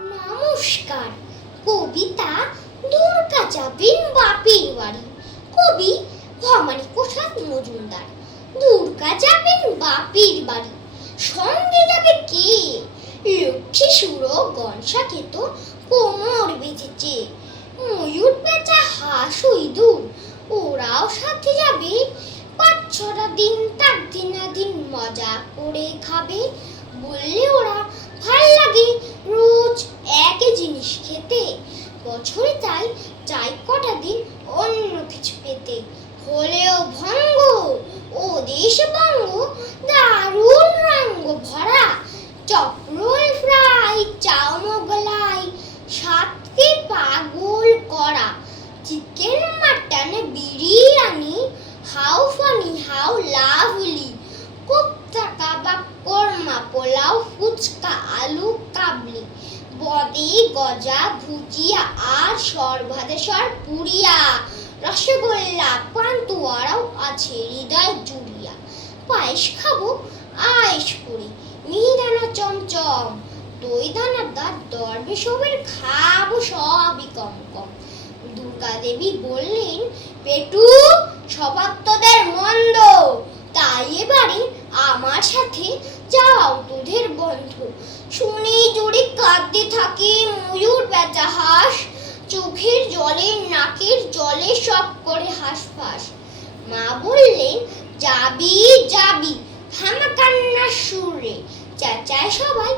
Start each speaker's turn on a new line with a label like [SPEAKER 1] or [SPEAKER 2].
[SPEAKER 1] নমস্কার। কবিতা দুর্গা যাবেন বাপের বাড়ি। কবি ভবানী প্রসাদ মজুমদার। দুর্গা যাবেন বাপের বাড়ি। সঙ্গে যাবে কে? লক্ষ্মী সুর গনসা খেত কোমর বেঁচেছে ময়ূর বেচা হাঁস দূর। ওরাও সাথে যাবে। পাঁচ ছটা দিন তার দিন মজা করে খাবে। বললে ওরা ভালো লাগে। তাই চাই কটা দিন অন্য কিছু পেতে। হলেও ভঙ্গ, ও দেশ দারুণ রঙ্গ ভরা চক্রল ফ্রাই চাও মোগলাই সাতকে পাগল করা, chicken, mutton, biryani how funny how lovely, kofta kebab, korma pulao, phuchka, আলু, কাবলি। বদে, গজা, ভুজিয়া আর সর্বাদে সর পুরিয়া রসগোল্লা, পান্তুয়ারাও আছে হৃদয় জুড়িয়া। পায়েস খাব, আয়েস করে, মিহিদানা চমচম। দই দানা দাঁত দরবে সবের, খাব সবই কম কম। দুর্গা দেবী বললেন, পেটু স্বভাব মন্দ। তাই এবারে আমার সাথে যাও দুধের বন্ধু। শুনি কাঁদতে থাকে ময়ূর বেচা হাঁস, চোখের জলে, নাকের জলে সব করে হাঁসফাঁস মা বললেন যাবি যাবি, থামা কান্নার সুরে। চাচায় সবাই